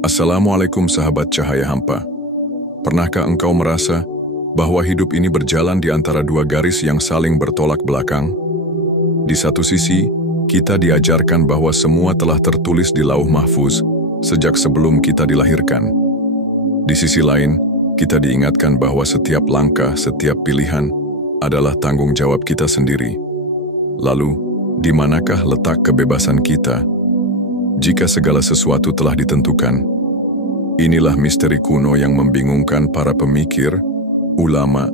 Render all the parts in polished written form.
Assalamualaikum sahabat cahaya hampa. Pernahkah engkau merasa bahwa hidup ini berjalan di antara dua garis yang saling bertolak belakang? Di satu sisi, kita diajarkan bahwa semua telah tertulis di lauh mahfuz sejak sebelum kita dilahirkan. Di sisi lain, kita diingatkan bahwa setiap langkah, setiap pilihan adalah tanggung jawab kita sendiri. Lalu, di manakah letak kebebasan kita? Jika segala sesuatu telah ditentukan, inilah misteri kuno yang membingungkan para pemikir, ulama,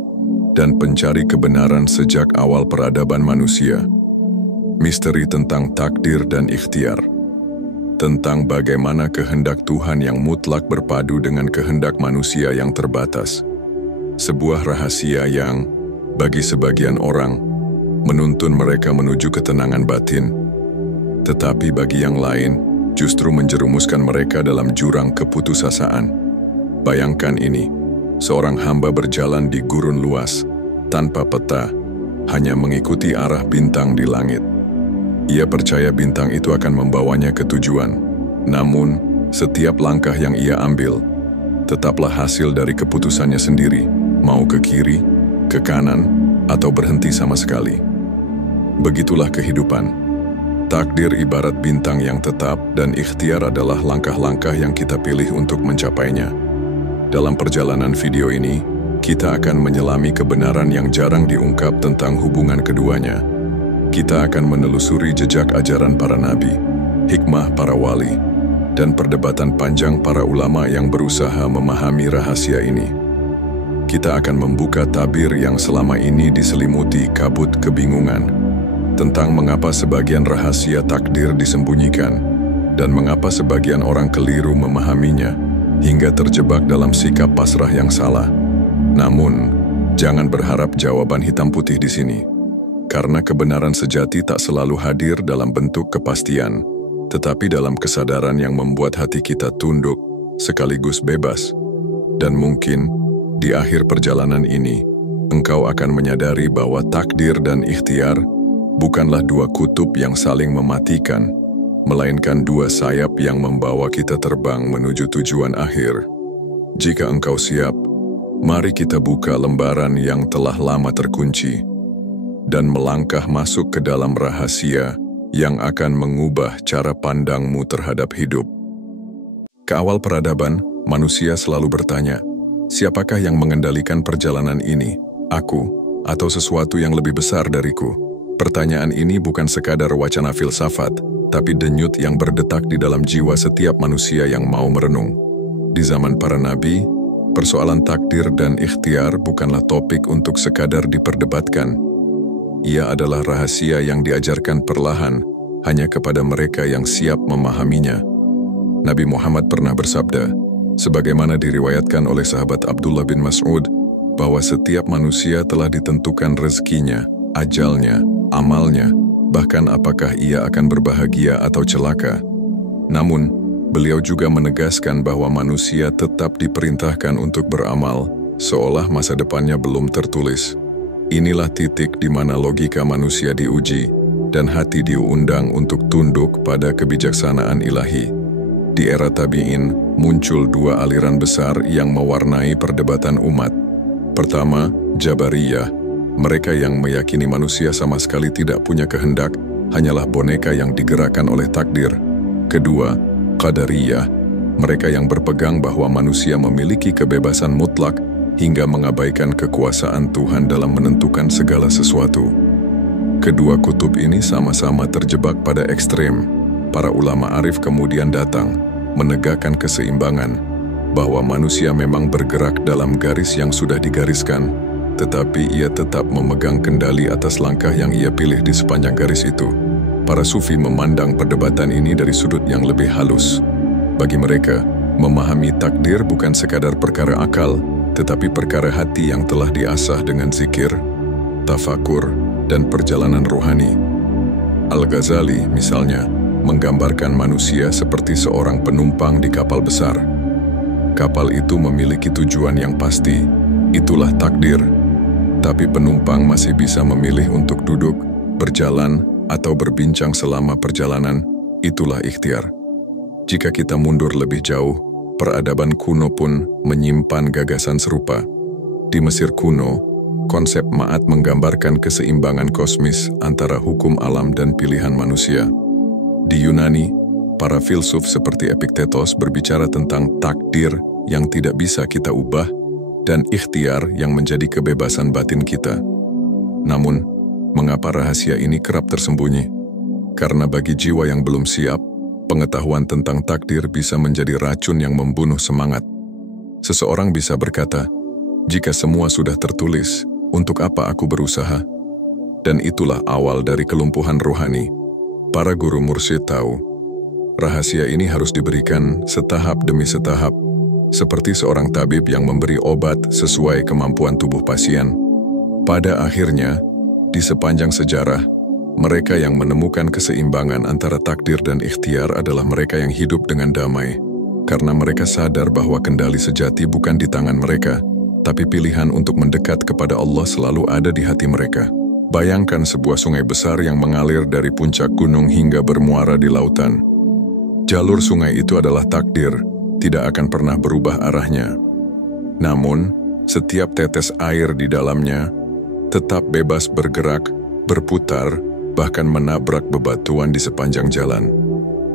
dan pencari kebenaran sejak awal peradaban manusia. Misteri tentang takdir dan ikhtiar, tentang bagaimana kehendak Tuhan yang mutlak berpadu dengan kehendak manusia yang terbatas. Sebuah rahasia yang, bagi sebagian orang, menuntun mereka menuju ketenangan batin, tetapi bagi yang lain, justru menjerumuskan mereka dalam jurang keputusasaan. Bayangkan ini, seorang hamba berjalan di gurun luas, tanpa peta, hanya mengikuti arah bintang di langit. Ia percaya bintang itu akan membawanya ke tujuan. Namun, setiap langkah yang ia ambil, tetaplah hasil dari keputusannya sendiri, mau ke kiri, ke kanan, atau berhenti sama sekali. Begitulah kehidupan. Takdir ibarat bintang yang tetap dan ikhtiar adalah langkah-langkah yang kita pilih untuk mencapainya. Dalam perjalanan video ini, kita akan menyelami kebenaran yang jarang diungkap tentang hubungan keduanya. Kita akan menelusuri jejak ajaran para nabi, hikmah para wali, dan perdebatan panjang para ulama yang berusaha memahami rahasia ini. Kita akan membuka tabir yang selama ini diselimuti kabut kebingungan, tentang mengapa sebagian rahasia takdir disembunyikan, dan mengapa sebagian orang keliru memahaminya, hingga terjebak dalam sikap pasrah yang salah. Namun, jangan berharap jawaban hitam putih di sini, karena kebenaran sejati tak selalu hadir dalam bentuk kepastian, tetapi dalam kesadaran yang membuat hati kita tunduk, sekaligus bebas. Dan mungkin, di akhir perjalanan ini, engkau akan menyadari bahwa takdir dan ikhtiar bukanlah dua kutub yang saling mematikan, melainkan dua sayap yang membawa kita terbang menuju tujuan akhir. Jika engkau siap, mari kita buka lembaran yang telah lama terkunci, dan melangkah masuk ke dalam rahasia yang akan mengubah cara pandangmu terhadap hidup. Ke awal peradaban, manusia selalu bertanya, siapakah yang mengendalikan perjalanan ini? Aku, atau sesuatu yang lebih besar dariku? Pertanyaan ini bukan sekadar wacana filsafat, tapi denyut yang berdetak di dalam jiwa setiap manusia yang mau merenung. Di zaman para nabi, persoalan takdir dan ikhtiar bukanlah topik untuk sekadar diperdebatkan. Ia adalah rahasia yang diajarkan perlahan hanya kepada mereka yang siap memahaminya. Nabi Muhammad pernah bersabda, sebagaimana diriwayatkan oleh sahabat Abdullah bin Mas'ud, bahwa setiap manusia telah ditentukan rezekinya, ajalnya, amalnya, bahkan apakah ia akan berbahagia atau celaka. Namun, beliau juga menegaskan bahwa manusia tetap diperintahkan untuk beramal, seolah masa depannya belum tertulis. Inilah titik di mana logika manusia diuji, dan hati diundang untuk tunduk pada kebijaksanaan ilahi. Di era tabi'in, muncul dua aliran besar yang mewarnai perdebatan umat. Pertama, Jabariyah, mereka yang meyakini manusia sama sekali tidak punya kehendak, hanyalah boneka yang digerakkan oleh takdir. Kedua, Qadariyah, mereka yang berpegang bahwa manusia memiliki kebebasan mutlak hingga mengabaikan kekuasaan Tuhan dalam menentukan segala sesuatu. Kedua kutub ini sama-sama terjebak pada ekstrem. Para ulama arif kemudian datang, menegakkan keseimbangan, bahwa manusia memang bergerak dalam garis yang sudah digariskan, tetapi ia tetap memegang kendali atas langkah yang ia pilih di sepanjang garis itu. Para sufi memandang perdebatan ini dari sudut yang lebih halus. Bagi mereka, memahami takdir bukan sekadar perkara akal, tetapi perkara hati yang telah diasah dengan zikir, tafakur, dan perjalanan rohani. Al-Ghazali, misalnya, menggambarkan manusia seperti seorang penumpang di kapal besar. Kapal itu memiliki tujuan yang pasti, itulah takdir. Tapi penumpang masih bisa memilih untuk duduk, berjalan, atau berbincang selama perjalanan, itulah ikhtiar. Jika kita mundur lebih jauh, peradaban kuno pun menyimpan gagasan serupa. Di Mesir kuno, konsep ma'at menggambarkan keseimbangan kosmis antara hukum alam dan pilihan manusia. Di Yunani, para filsuf seperti Epiktetos berbicara tentang takdir yang tidak bisa kita ubah dan ikhtiar yang menjadi kebebasan batin kita. Namun, mengapa rahasia ini kerap tersembunyi? Karena bagi jiwa yang belum siap, pengetahuan tentang takdir bisa menjadi racun yang membunuh semangat. Seseorang bisa berkata, "Jika semua sudah tertulis, untuk apa aku berusaha?" Dan itulah awal dari kelumpuhan rohani. Para guru mursyid tahu, rahasia ini harus diberikan setahap demi setahap, seperti seorang tabib yang memberi obat sesuai kemampuan tubuh pasien. Pada akhirnya, di sepanjang sejarah, mereka yang menemukan keseimbangan antara takdir dan ikhtiar adalah mereka yang hidup dengan damai, karena mereka sadar bahwa kendali sejati bukan di tangan mereka, tapi pilihan untuk mendekat kepada Allah selalu ada di hati mereka. Bayangkan sebuah sungai besar yang mengalir dari puncak gunung hingga bermuara di lautan. Jalur sungai itu adalah takdir, tidak akan pernah berubah arahnya. Namun, setiap tetes air di dalamnya tetap bebas bergerak, berputar, bahkan menabrak bebatuan di sepanjang jalan.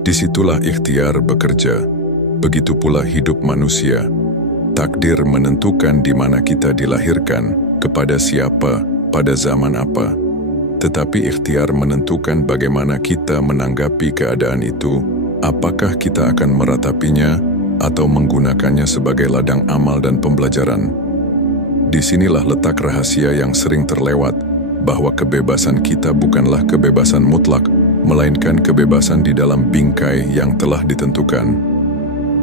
Disitulah ikhtiar bekerja. Begitu pula hidup manusia. Takdir menentukan di mana kita dilahirkan, kepada siapa, pada zaman apa. Tetapi ikhtiar menentukan bagaimana kita menanggapi keadaan itu, apakah kita akan meratapinya atau menggunakannya sebagai ladang amal dan pembelajaran. Disinilah letak rahasia yang sering terlewat, bahwa kebebasan kita bukanlah kebebasan mutlak, melainkan kebebasan di dalam bingkai yang telah ditentukan.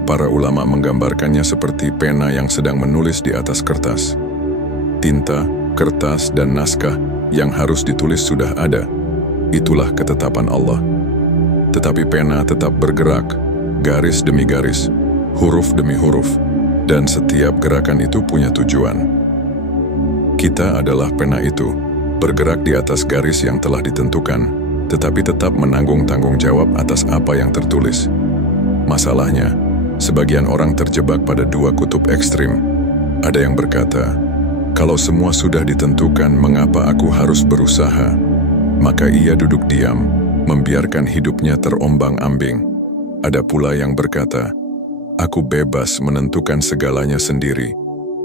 Para ulama menggambarkannya seperti pena yang sedang menulis di atas kertas. Tinta, kertas, dan naskah yang harus ditulis sudah ada. Itulah ketetapan Allah. Tetapi pena tetap bergerak, garis demi garis, huruf demi huruf, dan setiap gerakan itu punya tujuan. Kita adalah pena itu, bergerak di atas garis yang telah ditentukan, tetapi tetap menanggung tanggung jawab atas apa yang tertulis. Masalahnya, sebagian orang terjebak pada dua kutub ekstrim. Ada yang berkata, "Kalau semua sudah ditentukan, mengapa aku harus berusaha?" Maka ia duduk diam, membiarkan hidupnya terombang-ambing. Ada pula yang berkata, "Aku bebas menentukan segalanya sendiri,"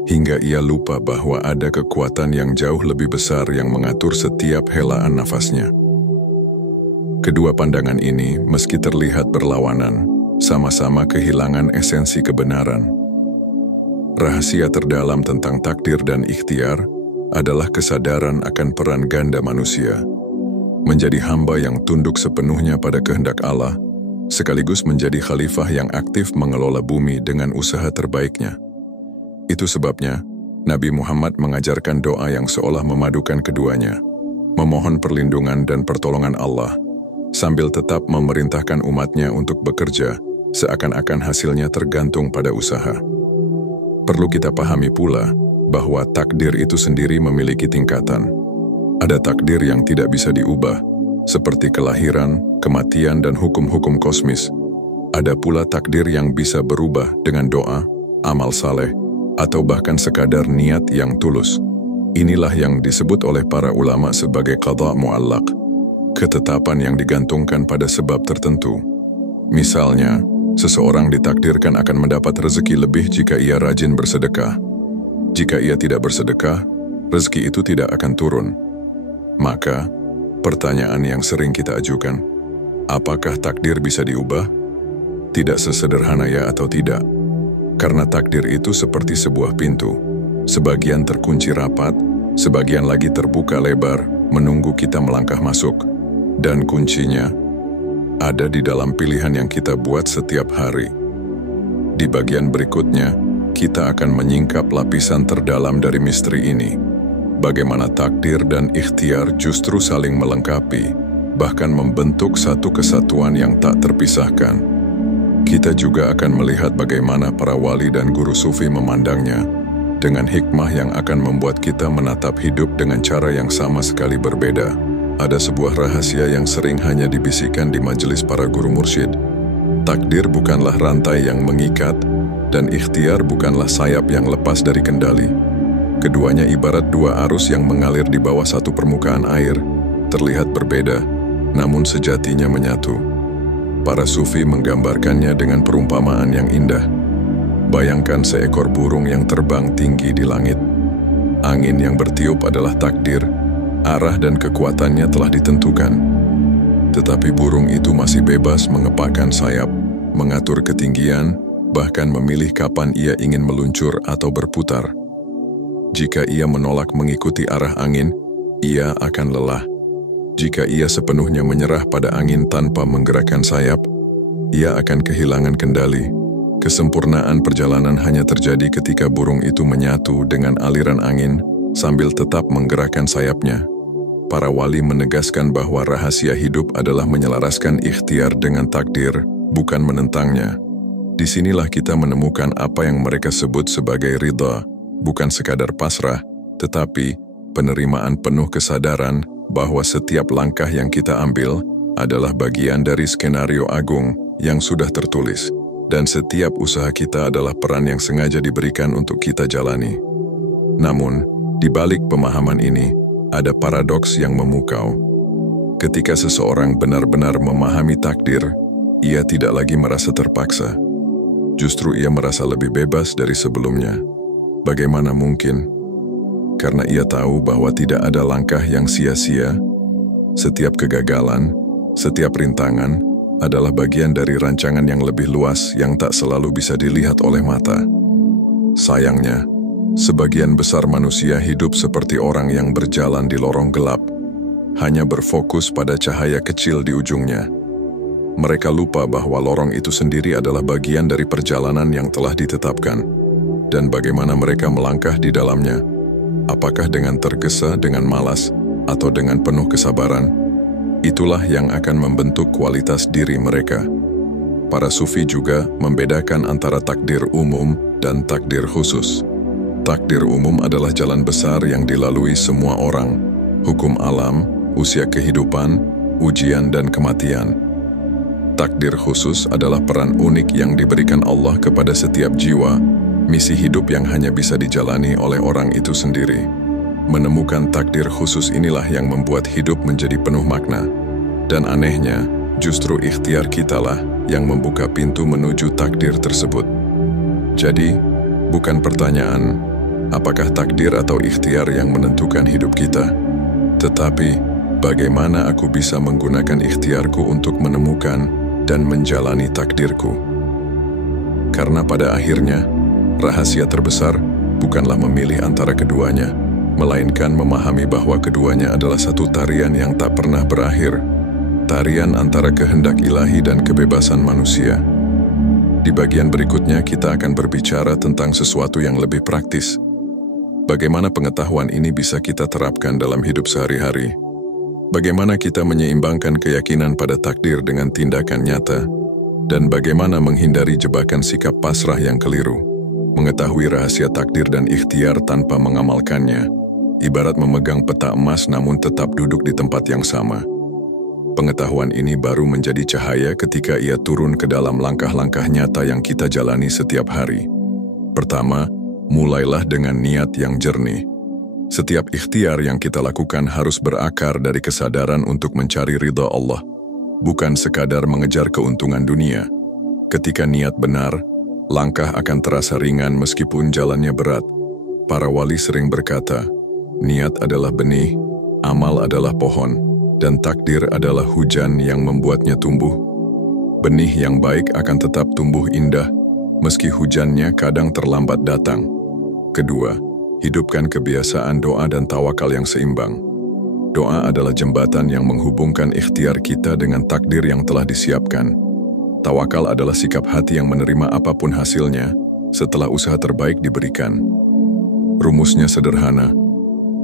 hingga ia lupa bahwa ada kekuatan yang jauh lebih besar yang mengatur setiap helaan nafasnya. Kedua pandangan ini, meski terlihat berlawanan, sama-sama kehilangan esensi kebenaran. Rahasia terdalam tentang takdir dan ikhtiar adalah kesadaran akan peran ganda manusia, menjadi hamba yang tunduk sepenuhnya pada kehendak Allah, sekaligus menjadi khalifah yang aktif mengelola bumi dengan usaha terbaiknya. Itu sebabnya, Nabi Muhammad mengajarkan doa yang seolah memadukan keduanya, memohon perlindungan dan pertolongan Allah, sambil tetap memerintahkan umatnya untuk bekerja, seakan-akan hasilnya tergantung pada usaha. Perlu kita pahami pula bahwa takdir itu sendiri memiliki tingkatan. Ada takdir yang tidak bisa diubah, seperti kelahiran, kematian, dan hukum-hukum kosmis. Ada pula takdir yang bisa berubah dengan doa, amal saleh, atau bahkan sekadar niat yang tulus. Inilah yang disebut oleh para ulama sebagai qadha mu'allaq, ketetapan yang digantungkan pada sebab tertentu. Misalnya, seseorang ditakdirkan akan mendapat rezeki lebih jika ia rajin bersedekah. Jika ia tidak bersedekah, rezeki itu tidak akan turun. Maka, pertanyaan yang sering kita ajukan, apakah takdir bisa diubah? Tidak sesederhana ya atau tidak. Karena takdir itu seperti sebuah pintu. Sebagian terkunci rapat, sebagian lagi terbuka lebar, menunggu kita melangkah masuk. Dan kuncinya ada di dalam pilihan yang kita buat setiap hari. Di bagian berikutnya, kita akan menyingkap lapisan terdalam dari misteri ini. Bagaimana takdir dan ikhtiar justru saling melengkapi, bahkan membentuk satu kesatuan yang tak terpisahkan. Kita juga akan melihat bagaimana para wali dan guru sufi memandangnya, dengan hikmah yang akan membuat kita menatap hidup dengan cara yang sama sekali berbeda. Ada sebuah rahasia yang sering hanya dibisikkan di majelis para guru mursyid. Takdir bukanlah rantai yang mengikat, Dan ikhtiar bukanlah sayap yang lepas dari kendali. Keduanya ibarat dua arus yang mengalir di bawah satu permukaan air, terlihat berbeda, namun sejatinya menyatu. Para sufi menggambarkannya dengan perumpamaan yang indah. Bayangkan seekor burung yang terbang tinggi di langit. Angin yang bertiup adalah takdir, arah dan kekuatannya telah ditentukan. Tetapi burung itu masih bebas mengepakkan sayap, mengatur ketinggian, bahkan memilih kapan ia ingin meluncur atau berputar. Jika ia menolak mengikuti arah angin, ia akan lelah. Jika ia sepenuhnya menyerah pada angin tanpa menggerakkan sayap, ia akan kehilangan kendali. Kesempurnaan perjalanan hanya terjadi ketika burung itu menyatu dengan aliran angin sambil tetap menggerakkan sayapnya. Para wali menegaskan bahwa rahasia hidup adalah menyelaraskan ikhtiar dengan takdir, bukan menentangnya. Disinilah kita menemukan apa yang mereka sebut sebagai ridha, bukan sekadar pasrah, tetapi penerimaan penuh kesadaran bahwa setiap langkah yang kita ambil adalah bagian dari skenario agung yang sudah tertulis, dan setiap usaha kita adalah peran yang sengaja diberikan untuk kita jalani. Namun, di balik pemahaman ini, ada paradoks yang memukau. Ketika seseorang benar-benar memahami takdir, ia tidak lagi merasa terpaksa. Justru ia merasa lebih bebas dari sebelumnya. Bagaimana mungkin? Karena ia tahu bahwa tidak ada langkah yang sia-sia. Setiap kegagalan, setiap rintangan adalah bagian dari rancangan yang lebih luas yang tak selalu bisa dilihat oleh mata. Sayangnya, sebagian besar manusia hidup seperti orang yang berjalan di lorong gelap, hanya berfokus pada cahaya kecil di ujungnya. Mereka lupa bahwa lorong itu sendiri adalah bagian dari perjalanan yang telah ditetapkan, dan bagaimana mereka melangkah di dalamnya, apakah dengan tergesa, dengan malas, atau dengan penuh kesabaran, itulah yang akan membentuk kualitas diri mereka. Para sufi juga membedakan antara takdir umum dan takdir khusus. Takdir umum adalah jalan besar yang dilalui semua orang, hukum alam, usia kehidupan, ujian dan kematian. Takdir khusus adalah peran unik yang diberikan Allah kepada setiap jiwa, misi hidup yang hanya bisa dijalani oleh orang itu sendiri. Menemukan takdir khusus inilah yang membuat hidup menjadi penuh makna. Dan anehnya, justru ikhtiar kitalah yang membuka pintu menuju takdir tersebut. Jadi, bukan pertanyaan, apakah takdir atau ikhtiar yang menentukan hidup kita? Tetapi, bagaimana aku bisa menggunakan ikhtiarku untuk menemukan dan menjalani takdirku? Karena pada akhirnya, rahasia terbesar bukanlah memilih antara keduanya, melainkan memahami bahwa keduanya adalah satu tarian yang tak pernah berakhir, tarian antara kehendak ilahi dan kebebasan manusia. Di bagian berikutnya kita akan berbicara tentang sesuatu yang lebih praktis. Bagaimana pengetahuan ini bisa kita terapkan dalam hidup sehari-hari? Bagaimana kita menyeimbangkan keyakinan pada takdir dengan tindakan nyata? Dan bagaimana menghindari jebakan sikap pasrah yang keliru? Mengetahui rahasia takdir dan ikhtiar tanpa mengamalkannya, ibarat memegang peta emas namun tetap duduk di tempat yang sama. Pengetahuan ini baru menjadi cahaya ketika ia turun ke dalam langkah-langkah nyata yang kita jalani setiap hari. Pertama, mulailah dengan niat yang jernih. Setiap ikhtiar yang kita lakukan harus berakar dari kesadaran untuk mencari ridha Allah, bukan sekadar mengejar keuntungan dunia. Ketika niat benar, langkah akan terasa ringan meskipun jalannya berat. Para wali sering berkata, niat adalah benih, amal adalah pohon, dan takdir adalah hujan yang membuatnya tumbuh. Benih yang baik akan tetap tumbuh indah, meski hujannya kadang terlambat datang. Kedua, hidupkan kebiasaan doa dan tawakal yang seimbang. Doa adalah jembatan yang menghubungkan ikhtiar kita dengan takdir yang telah disiapkan. Tawakal adalah sikap hati yang menerima apapun hasilnya setelah usaha terbaik diberikan. Rumusnya sederhana,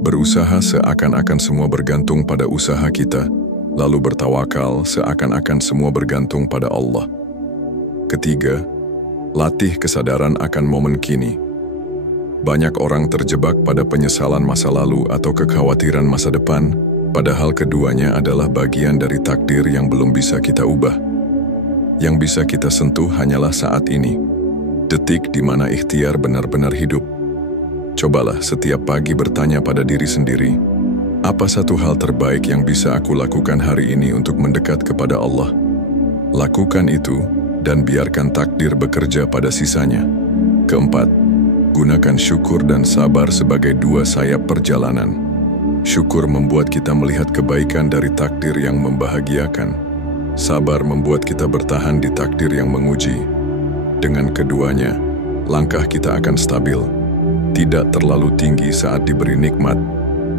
berusaha seakan-akan semua bergantung pada usaha kita, lalu bertawakal seakan-akan semua bergantung pada Allah. Ketiga, latih kesadaran akan momen kini. Banyak orang terjebak pada penyesalan masa lalu atau kekhawatiran masa depan, padahal keduanya adalah bagian dari takdir yang belum bisa kita ubah. Yang bisa kita sentuh hanyalah saat ini. detik di mana ikhtiar benar-benar hidup. Cobalah setiap pagi bertanya pada diri sendiri, apa satu hal terbaik yang bisa aku lakukan hari ini untuk mendekat kepada Allah? Lakukan itu dan biarkan takdir bekerja pada sisanya. Keempat, gunakan syukur dan sabar sebagai dua sayap perjalanan. Syukur membuat kita melihat kebaikan dari takdir yang membahagiakan. Sabar membuat kita bertahan di takdir yang menguji. Dengan keduanya, langkah kita akan stabil. Tidak terlalu tinggi saat diberi nikmat,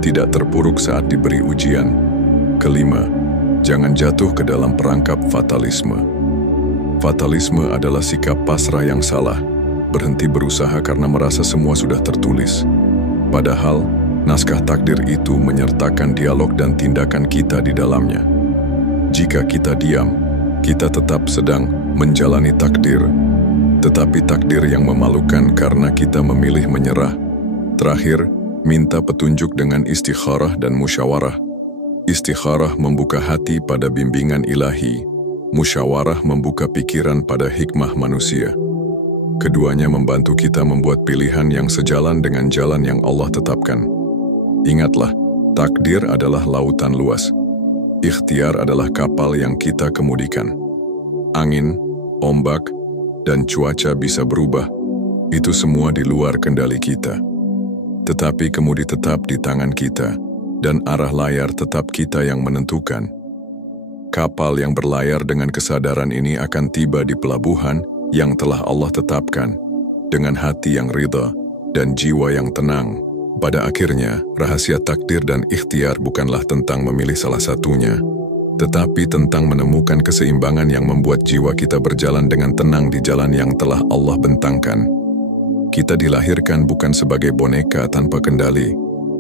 tidak terpuruk saat diberi ujian. Kelima, jangan jatuh ke dalam perangkap fatalisme. Fatalisme adalah sikap pasrah yang salah, berhenti berusaha karena merasa semua sudah tertulis. Padahal, naskah takdir itu menyertakan dialog dan tindakan kita di dalamnya. Jika kita diam, kita tetap sedang menjalani takdir, tetapi takdir yang memalukan karena kita memilih menyerah. Terakhir, minta petunjuk dengan istikharah dan musyawarah. Istikharah membuka hati pada bimbingan ilahi, musyawarah membuka pikiran pada hikmah manusia. Keduanya membantu kita membuat pilihan yang sejalan dengan jalan yang Allah tetapkan. Ingatlah, takdir adalah lautan luas. Ikhtiar adalah kapal yang kita kemudikan. Angin, ombak, dan cuaca bisa berubah. Itu semua di luar kendali kita. Tetapi kemudi tetap di tangan kita, dan arah layar tetap kita yang menentukan. Kapal yang berlayar dengan kesadaran ini akan tiba di pelabuhan yang telah Allah tetapkan, dengan hati yang ridha dan jiwa yang tenang. Pada akhirnya, rahasia takdir dan ikhtiar bukanlah tentang memilih salah satunya, tetapi tentang menemukan keseimbangan yang membuat jiwa kita berjalan dengan tenang di jalan yang telah Allah bentangkan. Kita dilahirkan bukan sebagai boneka tanpa kendali,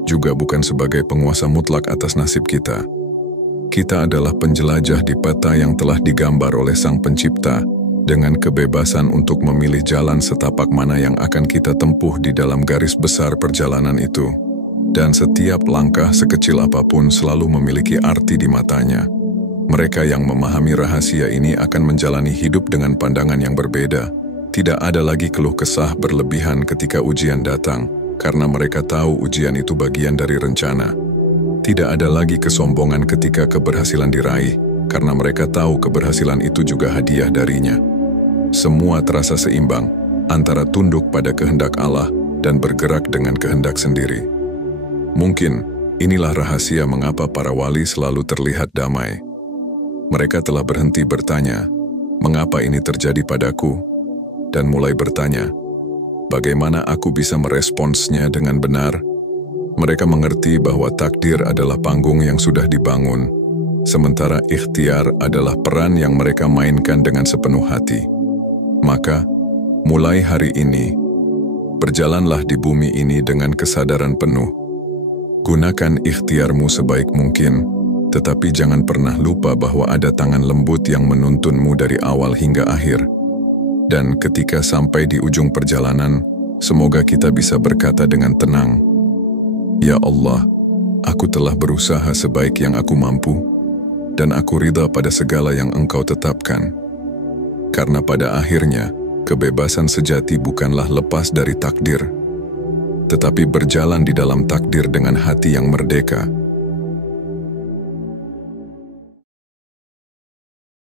juga bukan sebagai penguasa mutlak atas nasib kita. Kita adalah penjelajah di peta yang telah digambar oleh Sang Pencipta, dengan kebebasan untuk memilih jalan setapak mana yang akan kita tempuh di dalam garis besar perjalanan itu. Dan setiap langkah sekecil apapun selalu memiliki arti di matanya. Mereka yang memahami rahasia ini akan menjalani hidup dengan pandangan yang berbeda. Tidak ada lagi keluh kesah berlebihan ketika ujian datang, karena mereka tahu ujian itu bagian dari rencana. Tidak ada lagi kesombongan ketika keberhasilan diraih, karena mereka tahu keberhasilan itu juga hadiah darinya. Semua terasa seimbang, antara tunduk pada kehendak Allah dan bergerak dengan kehendak sendiri. Mungkin, inilah rahasia mengapa para wali selalu terlihat damai. Mereka telah berhenti bertanya, mengapa ini terjadi padaku? Dan mulai bertanya, bagaimana aku bisa meresponsnya dengan benar? Mereka mengerti bahwa takdir adalah panggung yang sudah dibangun, sementara ikhtiar adalah peran yang mereka mainkan dengan sepenuh hati. Maka, mulai hari ini, berjalanlah di bumi ini dengan kesadaran penuh. Gunakan ikhtiarmu sebaik mungkin, tetapi jangan pernah lupa bahwa ada tangan lembut yang menuntunmu dari awal hingga akhir. Dan ketika sampai di ujung perjalanan, semoga kita bisa berkata dengan tenang, "Ya Allah, aku telah berusaha sebaik yang aku mampu, dan aku ridha pada segala yang Engkau tetapkan." Karena pada akhirnya, kebebasan sejati bukanlah lepas dari takdir, tetapi berjalan di dalam takdir dengan hati yang merdeka,